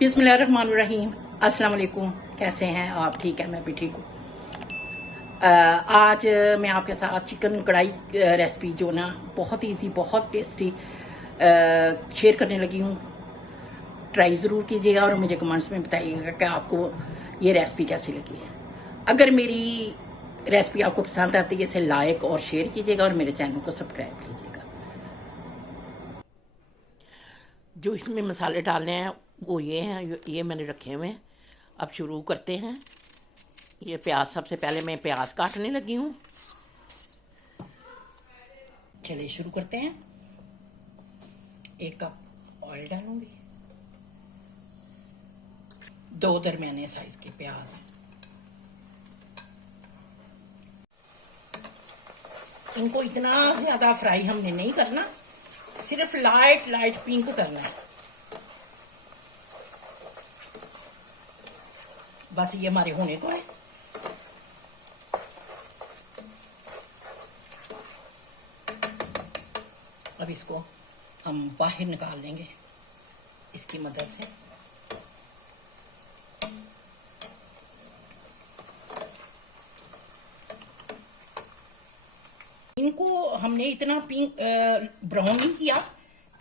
बिस्मिल्लाहिर्रहमानिर्रहीम। अस्सलाम वालेकुम। कैसे हैं आप? ठीक है, मैं भी ठीक हूँ। आज मैं आपके साथ चिकन कढ़ाई रेसिपी जो ना बहुत इजी, बहुत टेस्टी शेयर करने लगी हूँ। ट्राई ज़रूर कीजिएगा और मुझे कमेंट्स में बताइएगा कि आपको ये रेसिपी कैसी लगी। अगर मेरी रेसिपी आपको पसंद आती है इसे लाइक और शेयर कीजिएगा और मेरे चैनल को सब्सक्राइब कीजिएगा। जो इसमें मसाले डालने हैं वो ये हैं, ये मैंने रखे हुए हैं। अब शुरू करते हैं। ये प्याज, सबसे पहले मैं प्याज काटने लगी हूँ। चलिए शुरू करते हैं। 1 कप ऑयल डालूंगी। 2 दरमियाने साइज के प्याज हैं। इनको इतना ज्यादा फ्राई हमने नहीं करना, सिर्फ लाइट पिंक करना है। बस ये हमारे होने को है। अब इसको हम बाहर निकाल लेंगे इसकी मदद से। इनको हमने इतना पिंक ब्राउन नहीं किया,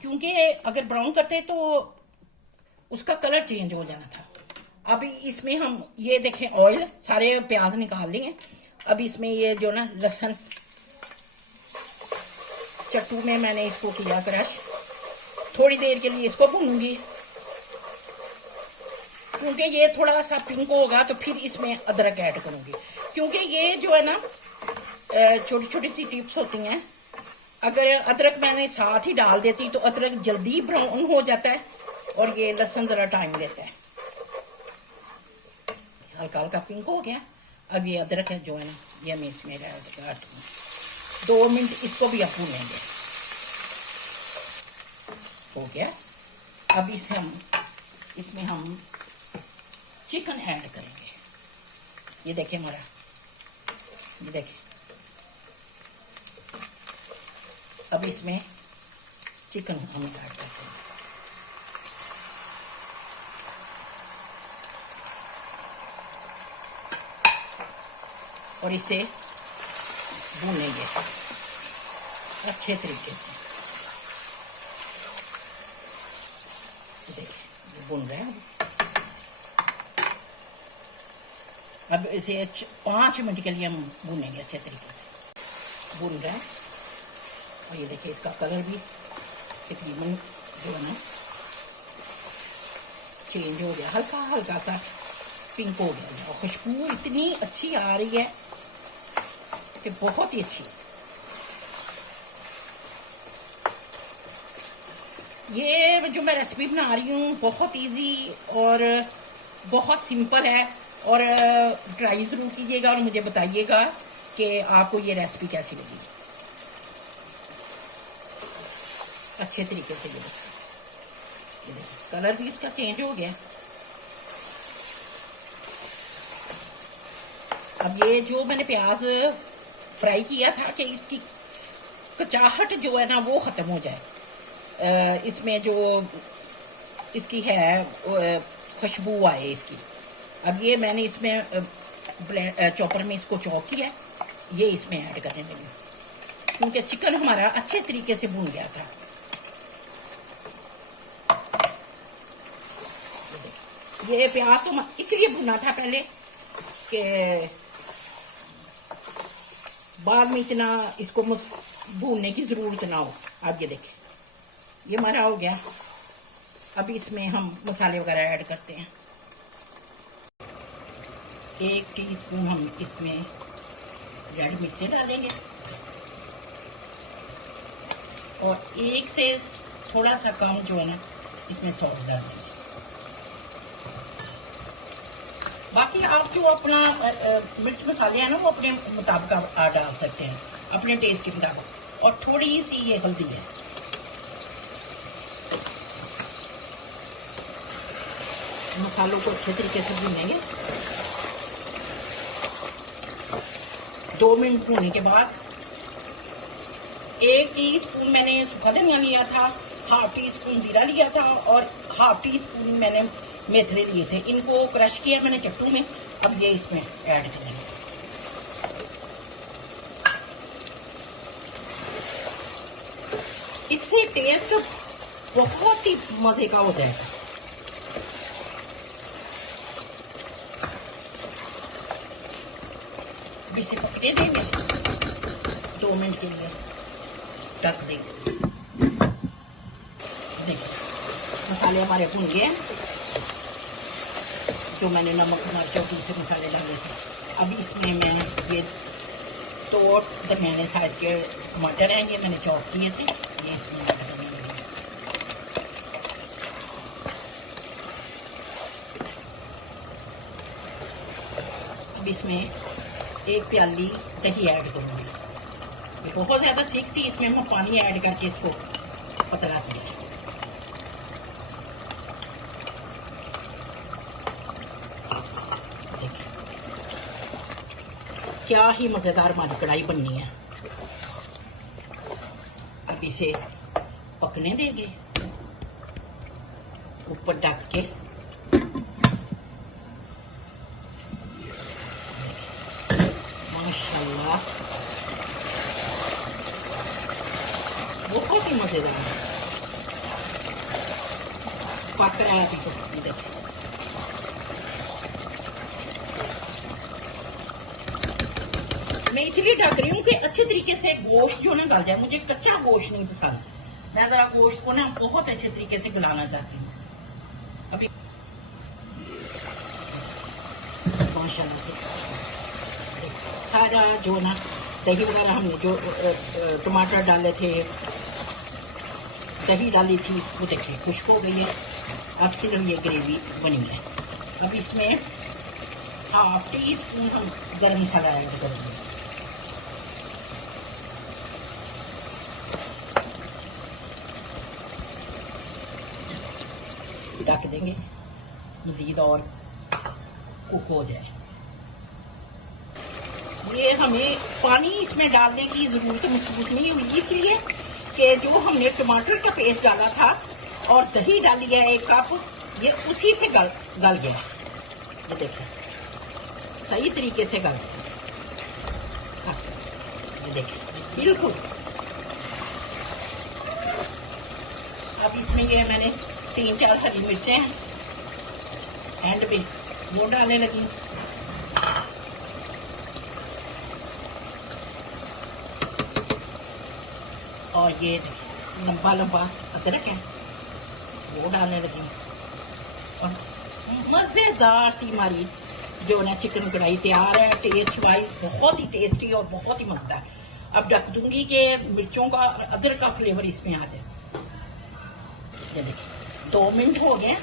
क्योंकि अगर ब्राउन करते तो उसका कलर चेंज हो जाना था। अब इसमें हम ये देखें, ऑयल सारे प्याज निकाल लेंगे। अब इसमें ये जो ना लहसुन चट्टू में मैंने इसको किया क्रश। थोड़ी देर के लिए इसको भूनूंगी, क्योंकि ये थोड़ा सा पिंक होगा तो फिर इसमें अदरक ऐड करूंगी। क्योंकि ये जो है ना छोटी छोटी सी टिप्स होती हैं। अगर अदरक मैंने साथ ही डाल देती तो अदरक जल्दी ब्राउन हो जाता है और ये लहसुन ज़रा टाइम लेता है। हल्का हल्का पिंक हो गया। अब ये अदरक है जो है ना, ये मैं इसमें ऐड करूँगी। 2 मिनट इसको भी अब भूनेंगे। हो गया। अब इसमें हम चिकन ऐड करेंगे। ये देखिए हमारा, ये देखिए। अब इसमें चिकन हम ऐड करते हैं। और इसे भूनेंगे अच्छे तरीके से। देखिए भून रहे हैं। अब इसे 5 मिनट के लिए हम भूनेंगे अच्छे तरीके से। भून रहे हैं और ये देखिए इसका कलर भी तकरीबन जो है ना चेंज हो गया, हल्का हल्का सा पिंक हो गया। और खुशबू इतनी अच्छी आ रही है कि बहुत ही अच्छी। ये जो मैं रेसिपी बना रही हूँ बहुत इजी और बहुत सिंपल है। और ट्राई ज़रूर कीजिएगा और मुझे बताइएगा कि आपको ये रेसिपी कैसी लगी। अच्छे तरीके से ये देखिए कलर भी इसका चेंज हो गया। अब ये जो मैंने प्याज फ्राई किया था कि इसकी कचाहट जो है ना वो ख़त्म हो जाए, इसमें जो इसकी है खुशबू आए इसकी। अब ये मैंने इसमें चॉपर में इसको चॉप किया, ये इसमें ऐड करने लगी, क्योंकि चिकन हमारा अच्छे तरीके से भून गया था। ये प्याज तो इसलिए भुना था पहले कि बाद में इतना इसको भूनने की ज़रूरत ना हो। अब ये देखें ये हमारा हो गया। अब इसमें हम मसाले वगैरह ऐड करते हैं। 1 टीस्पून हम इसमें रेड मिर्चें डालेंगे और 1 से थोड़ा सा कम जो है ना इसमें सॉल्ट डालेंगे। बाकी आप जो अपना मिर्च मसाले हैं ना वो अपने मुताबिक आप डाल सकते हैं, अपने टेस्ट के मुताबिक। और थोड़ी सी ये हल्दी है। मसालों को अच्छे तरीके से भूनेंगे। 2 मिनट भूनने के बाद 1 टीस्पून मैंने सूखा धनिया लिया था, 1/2 टीस्पून जीरा लिया था और 1/2 टीस्पून मैंने मेथरे लिए थे, इनको क्रश किया मैंने चट्टू में। अब ये इसमें ऐड करेंगे। इससे टेस्ट बहुत ही मजे का हो जाएगा। इसे पकने देंगे 2 मिनट के लिए, ढक देंगे। देखिए मसाले हमारे भुन गए, जो मैंने नमक मिर्च और दूसरे मसाले डाले थे। अब इसमें मैं ये 2 दरमियाने साइज के टमाटर हैं, ये मैंने चॉप किए थे, ये इसमें डालेंगे। अब इसमें 1 प्याली दही ऐड करूँगी। ये बहुत ज़्यादा थिक थी, इसमें हम पानी ऐड करके इसको पतला देंगे। क्या ही मज़ेदार हमारी कढ़ाई बननी है। अब इसे पकने देंगे ऊपर ढक के। माशाल्लाह बहुत ही मजेदार है। पक रहा है अभी तो, देखिए मैं इसलिए ढक रही हूँ कि अच्छे तरीके से गोश्त जो ना गल जाए। मुझे कच्चा गोश्त नहीं पसंद, मैं जरा गोश्त को ना बहुत अच्छे तरीके से गलाना चाहती हूँ। अभी माशाल्लाह से सारा जो ना दही वगैरह हमने जो टमाटर डाले थे, दही डाली थी, वो देखिए खुश्क हो गई है। अब सिर्फ ये ग्रेवी बनी है। अब इसमें 1/2 टीस्पून हम गरम मसाला ऐड करेंगे। ढक देंगे मजीद और कुक हो जाए। ये हमें पानी इसमें डालने की जरूरत महसूस नहीं हुई, इसलिए कि जो हमने टमाटर का पेस्ट डाला था और दही डाली है 1 कप, ये उसी से गल गया। ये देखिए सही तरीके से गल गया। ये देखिए बिल्कुल। अब इसमें ये मैंने 3-4 हरी मिर्चें हैं एंड पे वो डालने लगी। और ये लंबा लंबा अदरक है वो डालने लगी। और मज़ेदार सी हमारी जो ना चिकन कढ़ाई तैयार है। टेस्ट वाइज बहुत ही टेस्टी और बहुत ही मज़ेदार। अब ढक दूंगी कि मिर्चों का अदरक का फ्लेवर इसमें आ जाए। ये देखिए 2 मिनट हो गए,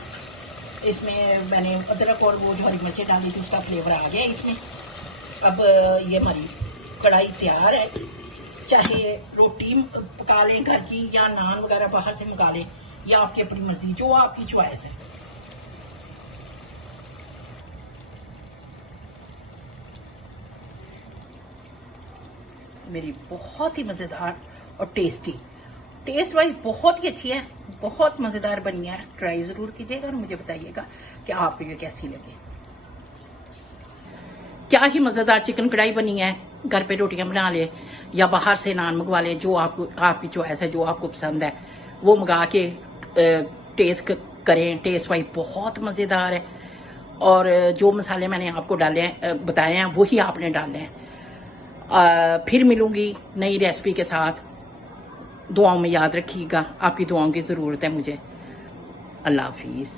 इसमें मैंने अदरक और वो जो हरी मिर्चें डाली थी उसका फ्लेवर आ गया इसमें। अब ये हमारी कढ़ाई तैयार है। चाहे रोटी पका लें घर की या नान वगैरह बाहर से मंगा लें, या आपकी अपनी मर्जी, जो आपकी चॉइस है। मेरी बहुत ही मज़ेदार और टेस्ट वाइज बहुत ही अच्छी है, बहुत मज़ेदार बनी है। ट्राई ज़रूर कीजिएगा और मुझे बताइएगा कि आपको ये कैसी लगी। क्या ही मज़ेदार चिकन कढ़ाई बनी है। घर पे रोटियां बना ले या बाहर से नान मंगवा ले, जो आपको आपकी चॉइस है, जो आपको पसंद है वो मंगा के टेस्ट करें। टेस्ट वाइज बहुत मज़ेदार है। और जो मसाले मैंने आपको डाले हैं, बताए हैं, वही आपने डाले हैं। फिर मिलूंगी नई रेसिपी के साथ। दुआओं में याद रखिएगा, आपकी दुआओं की ज़रूरत है मुझे। अल्लाह हाफिज़।